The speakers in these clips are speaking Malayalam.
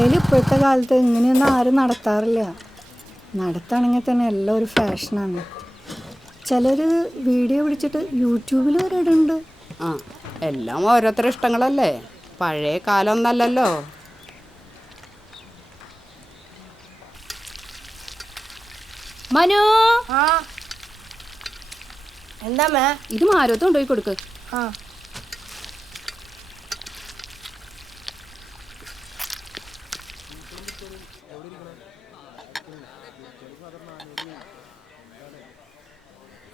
അല്ലേലും ഇപ്പോഴത്തെ കാലത്ത് ഇങ്ങനെയൊന്നും ആരും നടത്താറില്ല. നടത്താണെങ്കിൽ തന്നെ എല്ലാം ഒരു ഫാഷനാണ്. ചിലർ വീഡിയോ പിടിച്ചിട്ട് യൂട്യൂബിൽ വരെ ഇടുന്നുണ്ട്. ആ, എല്ലാം ഓരോരുത്തരുടെ ഇഷ്ടങ്ങളല്ലേ, പഴയ കാലമൊന്നല്ലല്ലോ. മനു, എന്താ മേ? ഇത് മാരോത്ത് കൊണ്ടുപോയി കൊടുക്ക്. ആ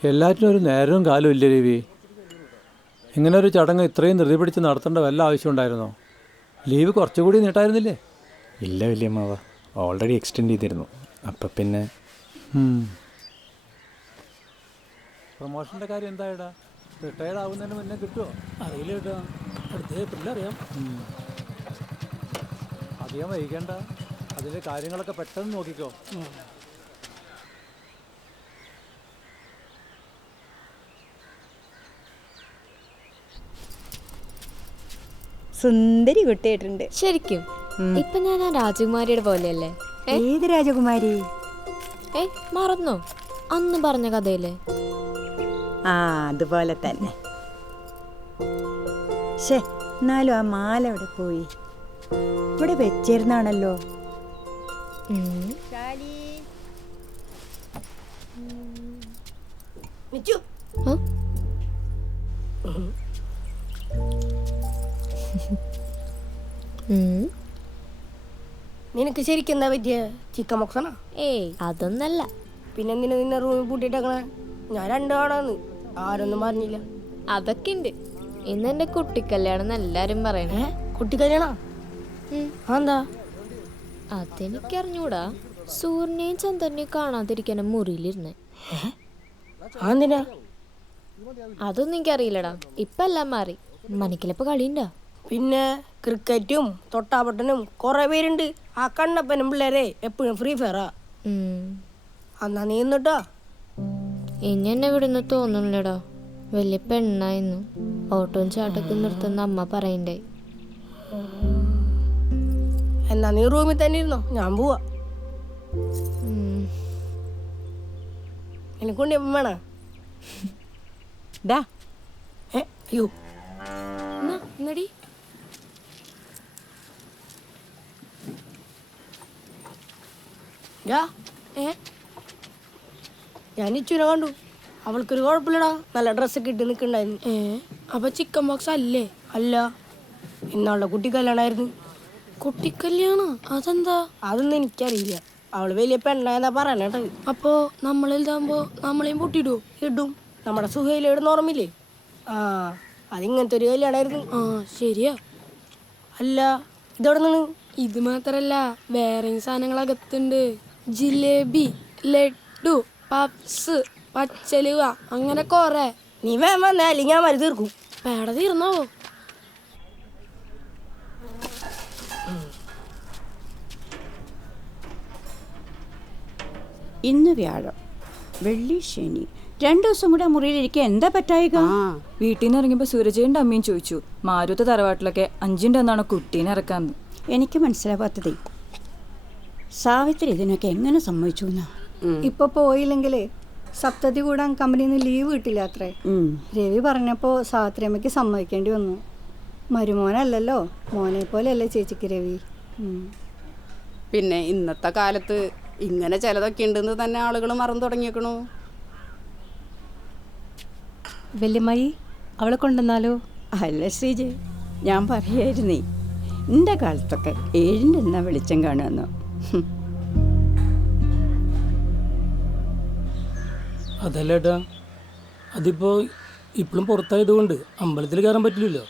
എല്ലാറ്റിനും ഒരു നേരവും കാലവും ഇല്ല രവി. ഇങ്ങനെ ഒരു ചടങ്ങ് ഇത്രയും ധൃതി പിടിച്ച് നടത്തേണ്ട വല്ല ആവശ്യം ഉണ്ടായിരുന്നോ? ലീവ് കുറച്ചുകൂടി നീട്ടായിരുന്നില്ലേ? ഇല്ല വലിയമ്മാവ, ഓൾറെഡി എക്സ്റ്റെൻഡ് ചെയ്തിരുന്നു. അപ്പം പിന്നെ പ്രൊമോഷൻ്റെ കാര്യം എന്തായിടാ? റിട്ടയർഡ് ആവുന്നതിന് മുന്നേ കിട്ടുമോ? അറിയില്ല കേട്ടോ, അടുത്ത ഏപ്രിലിൽ അറിയാം. അധികം വൈകണ്ട, അതിൻ്റെ കാര്യങ്ങളൊക്കെ പെട്ടെന്ന് നോക്കിക്കോ. സുന്ദരി കുട്ടിയായിട്ടുണ്ട് ശരിക്കും. ഇപ്പൊ ഞാൻ ആ രാജകുമാരിയുടെ പോലെയല്ലേ? ഏത് രാജകുമാരി? മറന്നോ അന്ന് പറഞ്ഞ കഥയില്? ആ, അതുപോലെ തന്നെ. ശേ, എന്നാലും ആ മാല അവിടെ പോയി. ഇവിടെ വെച്ചിരുന്നാണല്ലോ. നിച്ചു നിനക്ക് ശരിക്കും എന്താ പറ്റിയ? ചിക്കൻ ബോക്സാണോ? ഏയ് അതൊന്നല്ല. പിന്നെ എന്തിനാ നിന്നെ റൂമിൽ പൂട്ടിയിട്ടേക്കണേ? ഞാൻ രണ്ടാണെന്ന് ആരൊന്നും പറഞ്ഞില്ല. അതൊക്കെ ഉണ്ട്. ഇന്ന് എന്റെ കുട്ടിക്കല്യാണം എല്ലാരും പറയണേ. കുട്ടിക്കല്യാണോ? എന്താ? അതെനിക്കറിഞ്ഞൂടാ. സൂര്യനെയും ചന്ദ്രനെയും കാണാതിരിക്കാന മുറിയിലിരുന്നേ. എന്തിനാ? അതൊന്നും എനിക്കറിയില്ലടാ. ഇപ്പൊ എല്ലാം മാറി. മനക്കിലപ്പോ കളിയുണ്ടോ? പിന്നെ ക്രിക്കറ്റും തൊട്ടാപട്ടനും കുറെ പേരുണ്ട്. ആ കണ്ണപ്പനും പിള്ളേരെ എപ്പോഴും ഫ്രീ ഫയറാ. എന്നാ നീ എന്നിട്ടോ? ഇനി എന്നെ ഇവിടുന്ന് തോന്നുന്നില്ലടാ. വലിയ പെണ്ണായിരുന്നു. ഓട്ടവും ചാട്ടൊക്കെ നിർത്തുന്ന അമ്മ പറയണ്ടേ. എന്നാ നീ റൂമിൽ തന്നെ ഇരുന്നോ, ഞാൻ പോവാ. എനിക്കൊണ്ട് എപ്പം വേണ? അയ്യോ എന്നടി ഞാൻ ഇച്ചുനെ കണ്ടു. അവൾക്കൊരു കുഴപ്പമില്ലടാ, നല്ല ഡ്രസ്സൊക്കെ ഇട്ട് നിൽക്കണ്ടായിരുന്നു. അപ്പൊ ചിക്കൻ ബോക്സ് അല്ലേ? അല്ല, ഇന്നാളുടെ കുട്ടിക്കല്യാണമായിരുന്നു. കുട്ടിക്കല്യാണം? അതെന്താ? അതൊന്നും എനിക്കറിയില്ല. അവള് വലിയ പെണ്ണായെന്നാ പറയാനേട്ടത്. അപ്പോ നമ്മളിതാകുമ്പോ നമ്മളെയും പൊട്ടിയിടുവോ? ഇടും. നമ്മുടെ സുഹൈല ഇടുന്ന ഓർമ്മയില്ലേ? ആ, അതിങ്ങനത്തെ ഒരു കല്യാണമായിരുന്നു. ആ ശരിയാ. അല്ല, ഇതെവിടെ നിന്ന്? ഇത് മാത്രല്ല, വേറെയും സാധനങ്ങൾ അകത്തുണ്ട്. ജിലേബി, ലഡു, പപ്സ്, പച്ചലുവ, അങ്ങനെ കൊറേ. നീ വേഗം വന്നേ, അല്ലെങ്കിൽ ഞാൻ മരു തീർക്കും. പേട തീർന്നാവോ? ഇന്ന് വ്യാഴം, വെള്ളി, ശനി, 2 ദിവസം കൂടെ മുറിയിലിരിക്കുക എന്താ പറ്റായിക? വീട്ടിൽ നിന്ന് ഇറങ്ങിയപ്പോൾ സൂരജയുടെ അമ്മയും ചോദിച്ചു, മാരുത്തെ തറവാട്ടിലൊക്കെ 5ൻ്റെ അന്നാണ് കുട്ടീനെ ഇറക്കാന്ന്. എനിക്ക് മനസ്സിലാവാത്തതേ, സാവിത്രി ഇതിനൊക്കെ എങ്ങനെ സമ്മതിച്ചു എന്നാ? ഇപ്പൊ പോയില്ലെങ്കിലേ സപ്തതി കൂടാൻ കമ്പനിയിൽ നിന്ന് ലീവ് കിട്ടില്ല അത്രേ. രവി പറഞ്ഞപ്പോൾ സാവിത്രിയമ്മയ്ക്ക് സമ്മതിക്കേണ്ടി വന്നു. മരുമോനല്ലല്ലോ, മോനെ പോലെയല്ലേ ചേച്ചിക്ക് രവി. പിന്നെ ഇന്നത്തെ കാലത്ത് ഇങ്ങനെ ചിലതൊക്കെ ഉണ്ടെന്ന് തന്നെ ആളുകൾ മറന്നു തുടങ്ങിയേക്കണു. വല്യമ്മായി, അവളെ കൊണ്ടുവന്നാലോ? അല്ല ശ്രീജ്, ഞാൻ പറയായിരുന്നേ, എൻ്റെ കാലത്തൊക്കെ 7ൻ്റെ എന്നാ വെളിച്ചം കാണുമെന്നോ. അതല്ലേട്ടാ, അതിപ്പോ ഇപ്പോഴും പുറത്തായതുകൊണ്ട് അമ്പലത്തിൽ കയറാൻ പറ്റില്ലല്ലോ.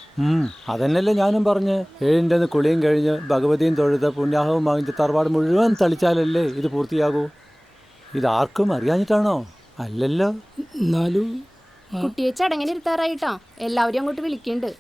അതന്നെയല്ലേ ഞാനും പറഞ്ഞ്, 7ൻ്റെ കുളിയും കഴിഞ്ഞ് ഭഗവതിയും തൊഴുത പുണ്യാഹവും വാങ്ങിച്ച് തറവാട് മുഴുവൻ തളിച്ചാലല്ലേ ഇത് പൂർത്തിയാകൂ. ഇതാർക്കും അറിയാഞ്ഞിട്ടാണോ? അല്ലല്ലോ. എന്നാലും കുട്ടിയെ ചടങ്ങിന് ഇരുത്താറായിട്ടാ എല്ലാവരും അങ്ങോട്ട് വിളിക്കുന്നുണ്ട്.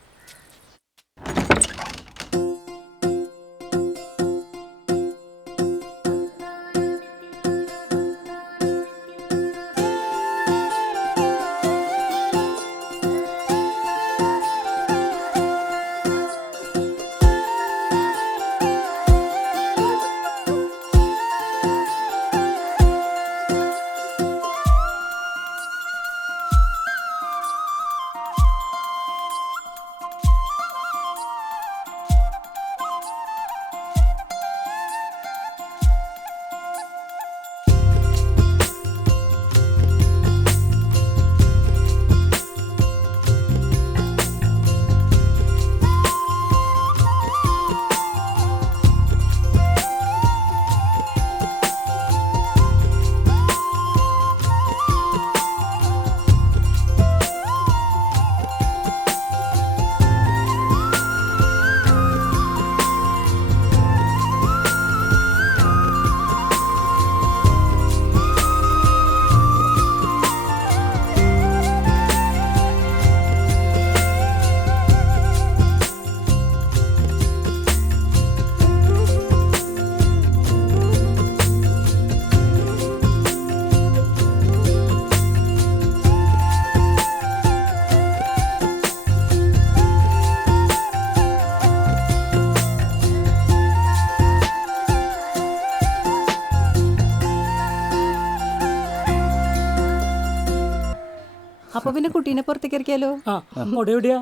അപ്പൊ പിന്നെ കുട്ടീനെ പുറത്തേക്ക് ഇറക്കിയാലോ? ആ അവിടെ എവിടെയാ?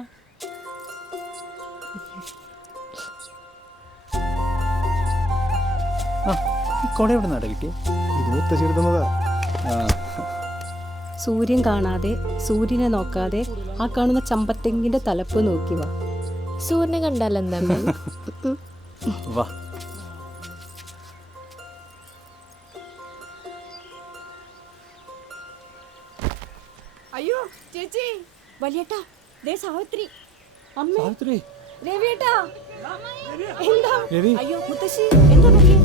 ഈ കുട എവിടെ നിന്നാണ് കിട്ടിയത്? ഇത് മുത്തശ്ശേരുന്നതാ. സൂര്യൻ കാണാതെ സൂര്യനെ നോക്കാതെ ആ കാണുന്ന ചമ്പത്തെങ്ങിന്റെ തലപ്പ് നോക്കി വാ. സൂര്യനെ കണ്ടാൽ എന്താ വാ. അയ്യോ ചേച്ചി, വലിയേട്ടാ, ദേ സാവിത്രി, അമ്മേ, സാവിത്രി, രവിയേട്ടാ. രവി, അയ്യോ മുത്തശ്ശി, എന്താ പറ്റിയെ?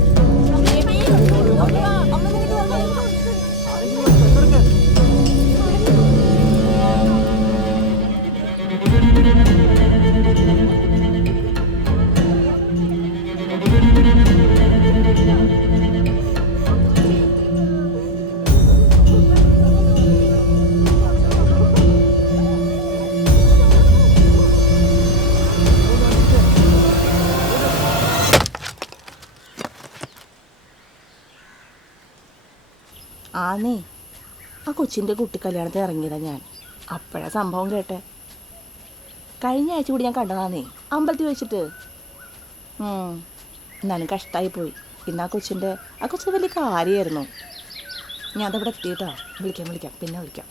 അമ്മ, അമ്മ നിനക്ക് വന്നോ? ആന്നേ, ആ കൊച്ചിൻ്റെ കുട്ടിക്കല്യാണത്തിന് ഇറങ്ങിയതാ ഞാൻ. അപ്പോഴാ സംഭവം കേട്ടെ. കഴിഞ്ഞ ആഴ്ച കൂടി ഞാൻ കണ്ടതാന്നേ, അമ്പലത്തിൽ വെച്ചിട്ട്. എന്നാലും കഷ്ടമായി പോയി. പിന്നെ ആ കൊച്ചിൻ്റെ വലിയ കാര്യമായിരുന്നു. ഞാൻ അതവിടെ എത്തിയിട്ടോ. വിളിക്കാം, പിന്നെ വിളിക്കാം.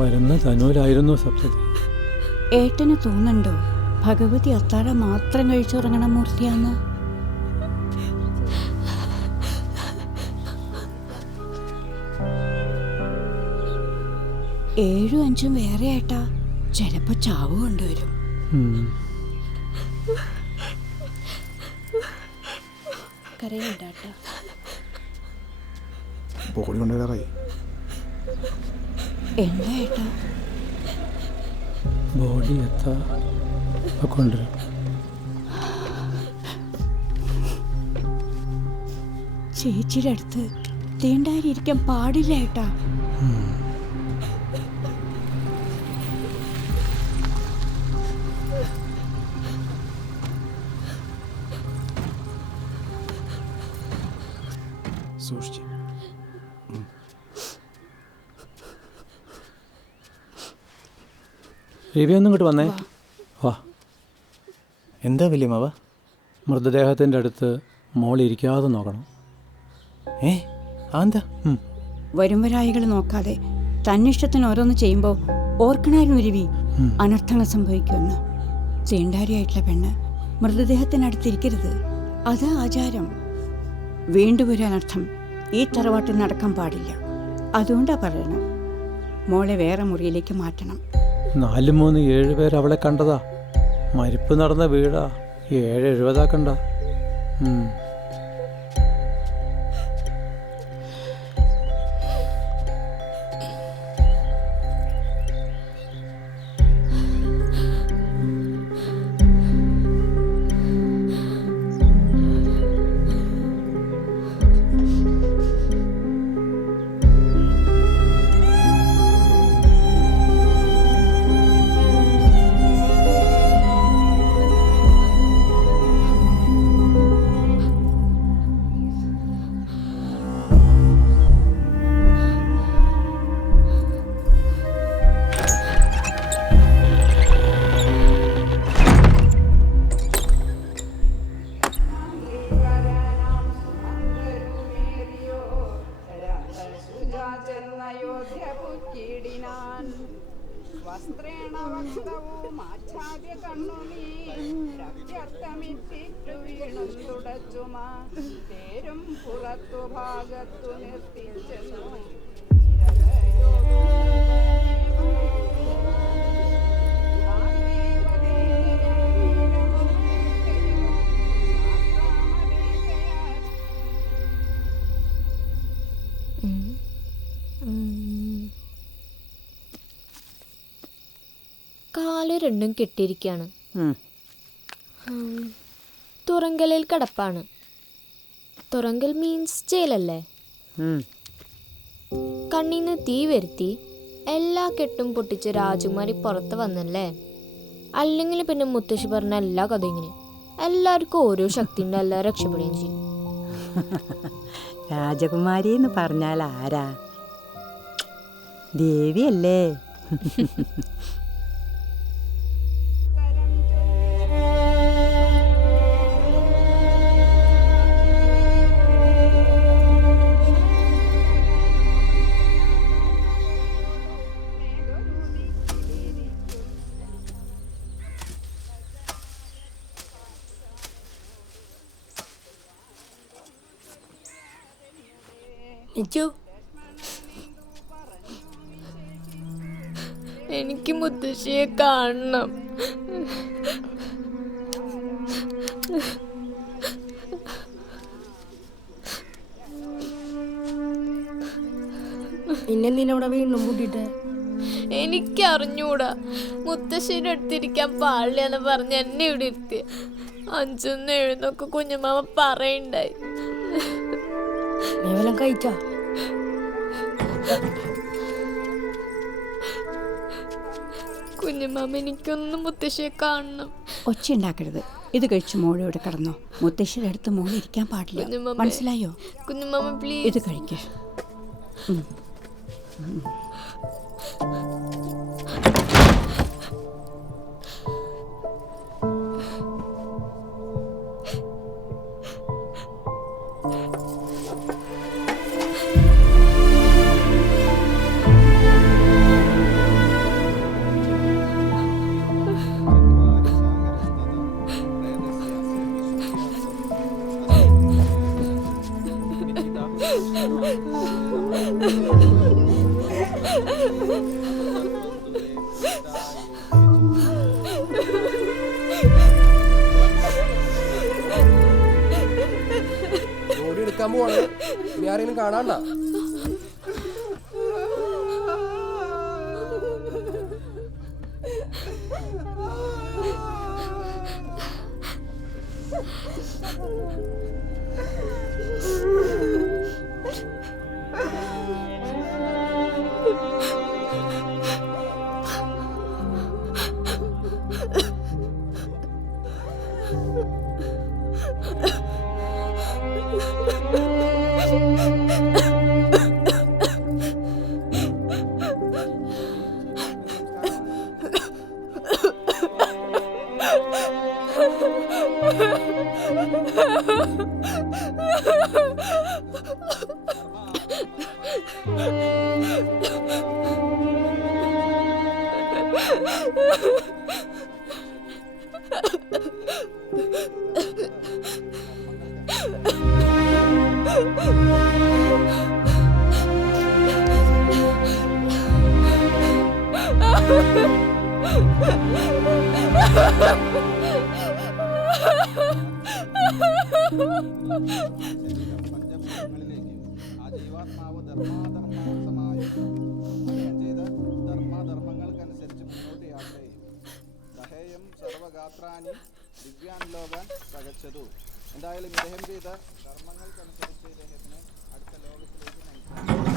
വരുന്ന തനൂരായിരുന്നു സപ്തതി. ഏട്ടന് തോന്നുന്നുണ്ടോ ഭഗവതി അത്താഴം മാത്രം കഴിച്ചുറങ്ങണ മൂർത്തിയാന്ന്? 7ഉം 5ഉം വേറെ ഏട്ടാ, ചിലപ്പോ ചാവ് കൊണ്ടുവരും. കരയുണ്ടാട്ടാ. ബോഡി കൊണ്ടുവരാറായി. എന്താ ഏട്ടാ? ബോഡി എത്താ കൊണ്ടുവരും. ചേച്ചിയുടെ അടുത്ത് തീണ്ടായിരിക്കാൻ പാടില്ല ഏട്ടാ. സൂക്ഷിച്ച്. രവി ഒന്നും ഇങ്ങോട്ട് വന്നേ. വാ. എന്താ വലിയമ്മാവ? മൃതദേഹത്തിൻ്റെ അടുത്ത് മോളിരിക്കാതെ നോക്കണം. എന്താ? വരും വരായികൾ നോക്കാതെ തന്നിഷ്ടത്തിന് ഓരോന്ന് ചെയ്യുമ്പോൾ ഓർക്കണായിരുന്നു രവി, അനർത്ഥങ്ങൾ സംഭവിക്കുമെന്ന്. തീണ്ടാരിയായിട്ടുള്ള പെണ്ണ് മൃതദേഹത്തിനടുത്തിരിക്കരുത്, അത് ആചാരം. വീണ്ടും ഒരു അനർത്ഥം ഈ തറവാട്ടിൽ നടക്കാൻ പാടില്ല. അതുകൊണ്ടാ പറയണം, മോളെ വേറെ മുറിയിലേക്ക് മാറ്റണം. 4, 3, 7 പേര് അവളെ കണ്ടതാ. മരിപ്പ് നടന്ന വീടാ. 7-70 കാല് രണ്ടും കെട്ടിയിരിക്കുകയാണ്. തുറങ്കലിൽ കിടപ്പാണ്. തുറങ്കൽ മീൻസ് ജയിലല്ലേ? കണ്ണീന്ന് തീ വരുത്തി എല്ലാ കെട്ടും പൊട്ടിച്ച് രാജകുമാരി പുറത്ത് വന്നല്ലേ. അല്ലെങ്കിൽ പിന്നെ മുത്തശ്ശി പറഞ്ഞ എല്ലാ കഥ ഇങ്ങനെ എല്ലാവർക്കും ഓരോ ശക്തി ഉണ്ട്, എല്ലാം രക്ഷപ്പെടുകയും ചെയ്യും. രാജകുമാരി എന്ന് പറഞ്ഞാൽ ആരാ? ദേവിയല്ലേ? നിച്ചു, എനിക്ക് മുത്തശ്ശിയെ കാണണം. പിന്നെന്തിനവിടെ വീണ്ടും കൂട്ടിയിട്ട്? എനിക്കറിഞ്ഞൂടാ, മുത്തശ്ശിയുടെ അടുത്തിരിക്കാൻ പാടില്ല എന്ന് പറഞ്ഞ് എന്നെ ഇവിടെ ഇരുത്തിയ 5 എഴുന്നൊക്കെ കുഞ്ഞുമാമ പറയണ്ടായി. നീ വല്ലതും കഴിച്ചാ? കുഞ്ഞുമാമ എനിക്കൊന്നും മുത്തശ്ശിയെ കാണണം. ഒച്ച ഉണ്ടാക്കരുത്. ഇത് കഴിച്ച് മോളിവിടെ കിടന്നോ. മുത്തശ്ശിയുടെ അടുത്ത് മോളി ഇരിക്കാൻ പാടില്ല, കുഞ്ഞുമാമ, മനസ്സിലായോ? കുഞ്ഞുമാമ പ്ലീസ്. ഇത് കഴിക്ക. എടുക്കാൻ പോവാണ്. ഇനി ആരെങ്കിലും കാണാണ്ട. എന്തായാലും ഇദ്ദേഹം ചെയ്ത കർമ്മങ്ങൾക്കനുസരിച്ച് ഇദ്ദേഹത്തിന് അടുത്ത ലോകത്തിലേക്ക് നയിക്കും.